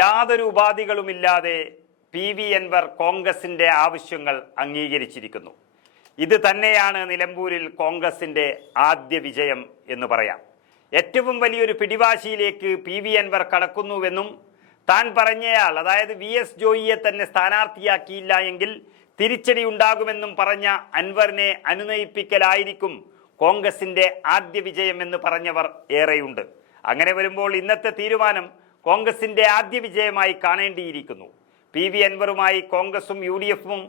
യാതൊരു ഉപാധികളുമില്ലാതെ PV അൻവർ കോൺഗ്രസിന്റെ ആവശ്യങ്ങൾ അംഗീകരിച്ചിരിക്കുന്നു. ഇത് തന്നെയാണ് നിലമ്പൂരിൽ കോൺഗ്രസിന്റെ ആദ്യ വിജയം എന്ന് പറയാം. ഏറ്റവും വലിയൊരു പിടിവാശിയിലേക്ക് PV അൻവർ കടക്കുന്നുവെന്നും താൻ പറഞ്ഞയാൾ, അതായത് VS ജോയിയെ തന്നെ സ്ഥാനാർത്ഥിയാക്കിയില്ല എങ്കിൽ തിരിച്ചടി ഉണ്ടാകുമെന്നും പറഞ്ഞ അൻവറിനെ അനുനയിപ്പിക്കലായിരിക്കും കോൺഗ്രസിന്റെ ആദ്യ വിജയം എന്ന് പറഞ്ഞവർ ഏറെയുണ്ട്. അങ്ങനെ വരുമ്പോൾ ഇന്നത്തെ തീരുമാനം കോൺഗ്രസിന്റെ ആദ്യ വിജയമായി കാണേണ്ടിയിരിക്കുന്നു. PV അൻവറുമായി കോൺഗ്രസും UDFും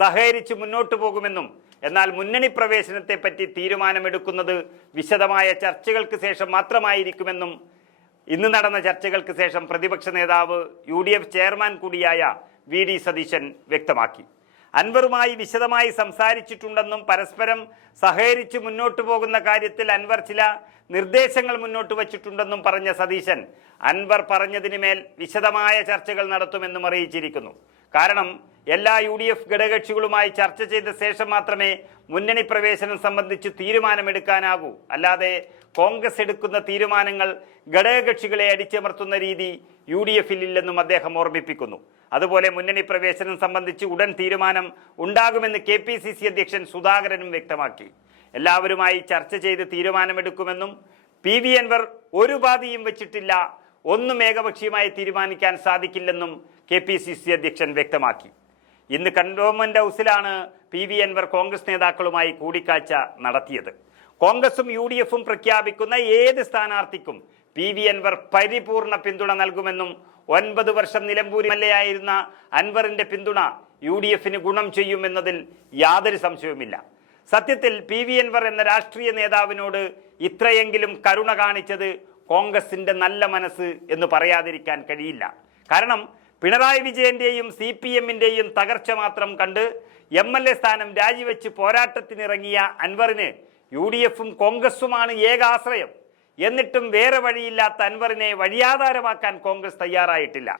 സഹകരിച്ച് മുന്നോട്ടു പോകുമെന്നും എന്നാൽ മുന്നണി പ്രവേശനത്തെ പറ്റി തീരുമാനമെടുക്കുന്നത് വിശദമായ ചർച്ചകൾക്ക് ശേഷം മാത്രമായിരിക്കുമെന്നും ഇന്ന് നടന്ന ചർച്ചകൾക്ക് ശേഷം പ്രതിപക്ഷ നേതാവ് UDF ചെയർമാൻ കൂടിയായ VD സതീശൻ വ്യക്തമാക്കി. അൻവറുമായി വിശദമായി സംസാരിച്ചിട്ടുണ്ടെന്നും പരസ്പരം സഹകരിച്ച് മുന്നോട്ടു പോകുന്ന കാര്യത്തിൽ അൻവർ ചില നിർദ്ദേശങ്ങൾ മുന്നോട്ട് വച്ചിട്ടുണ്ടെന്നും പറഞ്ഞ സതീശൻ അൻവർ പറഞ്ഞതിന് മേൽ വിശദമായ ചർച്ചകൾ നടത്തുമെന്നും അറിയിച്ചിരിക്കുന്നു. കാരണം എല്ലാ UDF ഘടകകക്ഷികളുമായി ചർച്ച ചെയ്ത ശേഷം മാത്രമേ മുന്നണി പ്രവേശനം സംബന്ധിച്ച് തീരുമാനമെടുക്കാനാകൂ. അല്ലാതെ കോൺഗ്രസ് എടുക്കുന്ന തീരുമാനങ്ങൾ ഘടകകക്ഷികളെ അടിച്ചമർത്തുന്ന രീതി UDFിൽ ഇല്ലെന്നും അദ്ദേഹം ഓർമ്മിപ്പിക്കുന്നു. അതുപോലെ മുന്നണി പ്രവേശനം സംബന്ധിച്ച് ഉടൻ തീരുമാനം ഉണ്ടാകുമെന്ന് KPCC അധ്യക്ഷൻ സുധാകരനും വ്യക്തമാക്കി. എല്ലാവരുമായി ചർച്ച ചെയ്ത് തീരുമാനമെടുക്കുമെന്നും PV അൻവർ ഒരു ഉപാധിയും വെച്ചിട്ടില്ല, ഒന്നും ഏകപക്ഷീയമായി തീരുമാനിക്കാൻ സാധിക്കില്ലെന്നും KPCC അധ്യക്ഷൻ വ്യക്തമാക്കി. ഇന്ന് കന്റോൺമെന്റ് ഹൗസിലാണ് PV അൻവർ കോൺഗ്രസ് നേതാക്കളുമായി കൂടിക്കാഴ്ച നടത്തിയത്. കോൺഗ്രസും UDFും പ്രഖ്യാപിക്കുന്ന ഏത് സ്ഥാനാർത്ഥിക്കും PV അൻവർ പരിപൂർണ പിന്തുണ നൽകുമെന്നും 9 വർഷം നിലമ്പൂർ MLA ആയിരുന്ന അൻവറിന്റെ പിന്തുണ UDFിന് ഗുണം ചെയ്യുമെന്നതിൽ യാതൊരു സംശയവുമില്ല. സത്യത്തിൽ PV അൻവർ എന്ന രാഷ്ട്രീയ നേതാവിനോട് ഇത്രയെങ്കിലും കരുണ കാണിച്ചത് കോൺഗ്രസിന്റെ നല്ല മനസ്സ് എന്ന് പറയാതിരിക്കാൻ കഴിയില്ല. കാരണം പിണറായി വിജയന്റെയും CPMന്റെയും തകർച്ച മാത്രം കണ്ട് MLA സ്ഥാനം രാജിവെച്ച് പോരാട്ടത്തിനിറങ്ങിയ അൻവറിന് UDFും കോൺഗ്രസുമാണ് ഏക ആശ്രയം. എന്നിട്ടും വേറെ വഴിയില്ലാത്ത അൻവറിനെ വഴിയാധാരമാക്കാൻ കോൺഗ്രസ് തയ്യാറായിട്ടില്ല.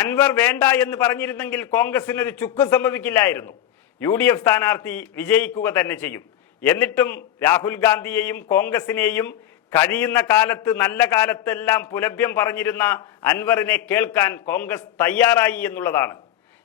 അൻവർ വേണ്ട എന്ന് പറഞ്ഞിരുന്നെങ്കിൽ കോൺഗ്രസിനൊരു ചുക്ക് സംഭവിക്കില്ലായിരുന്നു. UDF സ്ഥാനാർത്ഥി വിജയിക്കുക തന്നെ ചെയ്യും. എന്നിട്ടും രാഹുൽ ഗാന്ധിയെയും കോൺഗ്രസിനെയും കഴിയുന്ന കാലത്ത് നല്ല കാലത്തെല്ലാം പുലഭ്യം പറഞ്ഞിരുന്ന അൻവറിനെ കേൾക്കാൻ കോൺഗ്രസ് തയ്യാറായി എന്നുള്ളതാണ്.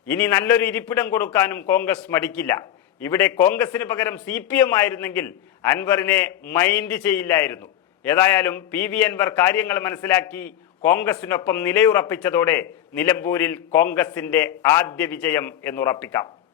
ഇനി നല്ലൊരു ഇരിപ്പിടം കൊടുക്കാനും കോൺഗ്രസ് മടിക്കില്ല. ഇവിടെ കോൺഗ്രസിന് പകരം CPM ആയിരുന്നെങ്കിൽ അൻവറിനെ മൈൻഡ് ചെയ്യില്ലായിരുന്നു. ഏതായാലും PV അൻവർ കാര്യങ്ങൾ മനസ്സിലാക്കി കോൺഗ്രസിനൊപ്പം നിലയുറപ്പിച്ചതോടെ നിലമ്പൂരിൽ കോൺഗ്രസിന്റെ ആദ്യ വിജയം എന്നുറപ്പിക്കാം.